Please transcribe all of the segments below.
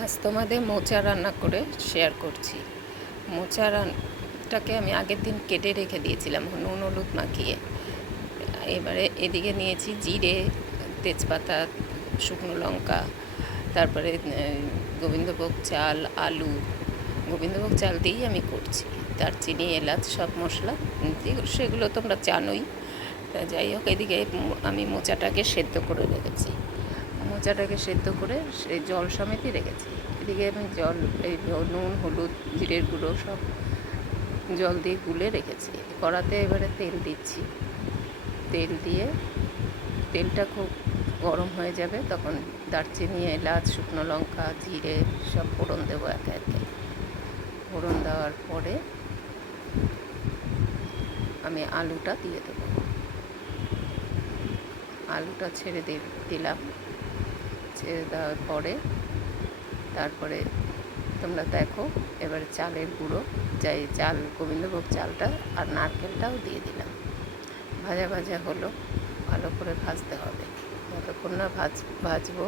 আজ তোমাদের মোচা রান্না করে শেয়ার করছি। মোচা রান্নাটাকে আমি আগের দিন কেটে রেখে দিয়েছিলাম নুন হলুদ মাখিয়ে। এবারে এদিকে নিয়েছি জিরে, তেজপাতা, শুকনো লঙ্কা, তারপরে গোবিন্দভোগ চাল, আলু। গোবিন্দভোগ চাল দিয়েই আমি করছি। দারচিনি, এলাচ সব মশলা সেগুলো তোমরা জানোই। তা যাই হোক, এদিকে আমি মোচাটাকে সেদ্ধ করে রেখেছি। মোচাটাকে সেদ্ধ করে সেই জল সমেতই রেখেছি। এদিকে আমি এই নুন হলুদ জিরের গুঁড়ো সব জল দিয়ে গুলে রেখেছি। কড়াতে এবারে তেল দিচ্ছি। তেল দিয়ে তেলটা খুব গরম হয়ে যাবে, তখন দারচিনি, এলাচ, শুকনো লঙ্কা, জিরে সব ফোড়ন দেবো একে একে। ফোড়ন দেওয়ার পরে আমি আলুটা দিয়ে দেবো। আলুটা ছেড়ে দিলাম। ছেড়ে দেওয়ার পরে তারপরে তোমরা দেখো, এবারে চালের গুঁড়ো, চাল গোবিন্দভোগ চালটা আর নারকেলটাও দিয়ে দিলাম। ভাজা ভাজা হলো, ভালো করে ভাজতে হবে। যতক্ষণ না ভাজবো,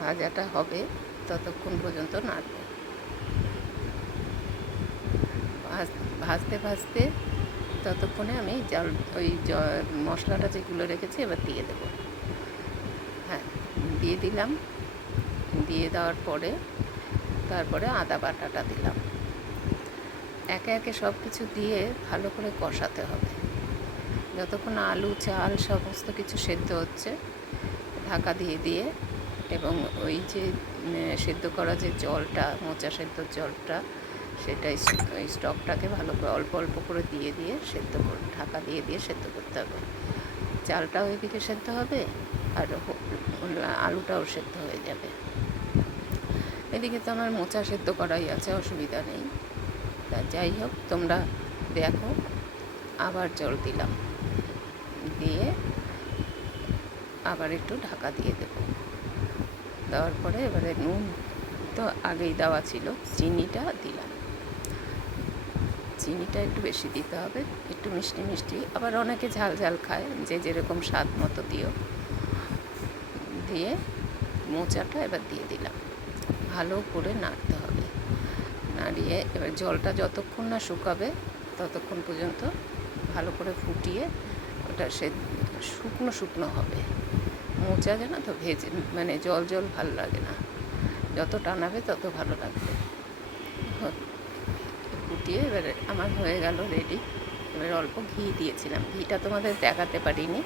ভাজাটা হবে ততক্ষণ পর্যন্ত নাড়ব। ভাজতে ভাজতে ততক্ষণে আমি মশলাটা যেগুলো রেখেছি এবার দিয়ে দেবো। হ্যাঁ, দিয়ে দিলাম। দিয়ে দেওয়ার পরে তারপরে আদা বাটাটা দিলাম। একে একে সব কিছু দিয়ে ভালো করে কষাতে হবে যতক্ষণ আলু চাল সমস্ত কিছু সেদ্ধ হচ্ছে। ঢাকা দিয়ে এবং ওই যে সেদ্ধ করা যে জলটা, মোচা সেদ্ধর জলটা, সেটা ওই স্টকটাকে ভালো করে অল্প অল্প করে দিয়ে ঢাকা দিয়ে সেদ্ধ করতে হবে। চালটাও এদিকে সেদ্ধ হবে আর আলুটাও সেদ্ধ হয়ে যাবে। এদিকে তো আমার মোচা সেদ্ধ করাই আছে, অসুবিধা নেই। তা যাই হোক, তোমরা দেখো। আবার জল দিলাম, দিয়ে আবার একটু ঢাকা দিয়ে দেব। দেওয়ার পরে এবারে নুন তো আগেই দেওয়া ছিল, চিনিটা দিলাম। চিনিটা একটু বেশি দিতে হবে, একটু মিষ্টি মিষ্টি। আবার অনেকে ঝাল ঝাল খায়, যে যেরকম স্বাদ মতো দিও। দিয়ে মোচাটা এবার দিয়ে দিলাম। ভালো করে নাড়তে হবে। নাড়িয়ে এবার জলটা যতক্ষণ না শুকাবে ততক্ষণ পর্যন্ত ভালো করে ফুটিয়ে ওটা শুকনো শুকনো হবে। মোচা যেন তো ভেজে জল জল ভালো লাগে না, যত টানাবে তত ভালো লাগবে। ফুটিয়ে এবারে আমার হয়ে গেল রেডি। এবার অল্প ঘি দিয়েছিলাম, ঘিটা তোমাদের দেখাতে পারিনি,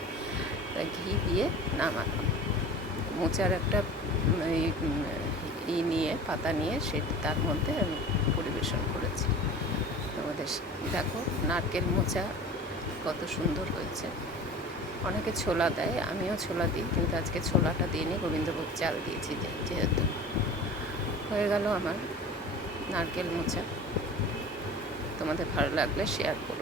তাই ঘি দিয়ে নামালাম। মোচার একটা পাতা নিয়ে তার মধ্যে আমি পরিবেশন করেছি। তোমাদের দেখো, নারকেল মোচা কত সুন্দর হয়েছে। অনেকে ছোলা দেয়, আমিও ছোলা দিই, কিন্তু আজকে ছোলাটা দিইনি, গোবিন্দভোগ চাল দিয়েছি যেহেতু। হয়ে গেল আমার নারকেল মোচা। তোমাদের ভালো লাগলে শেয়ার করো।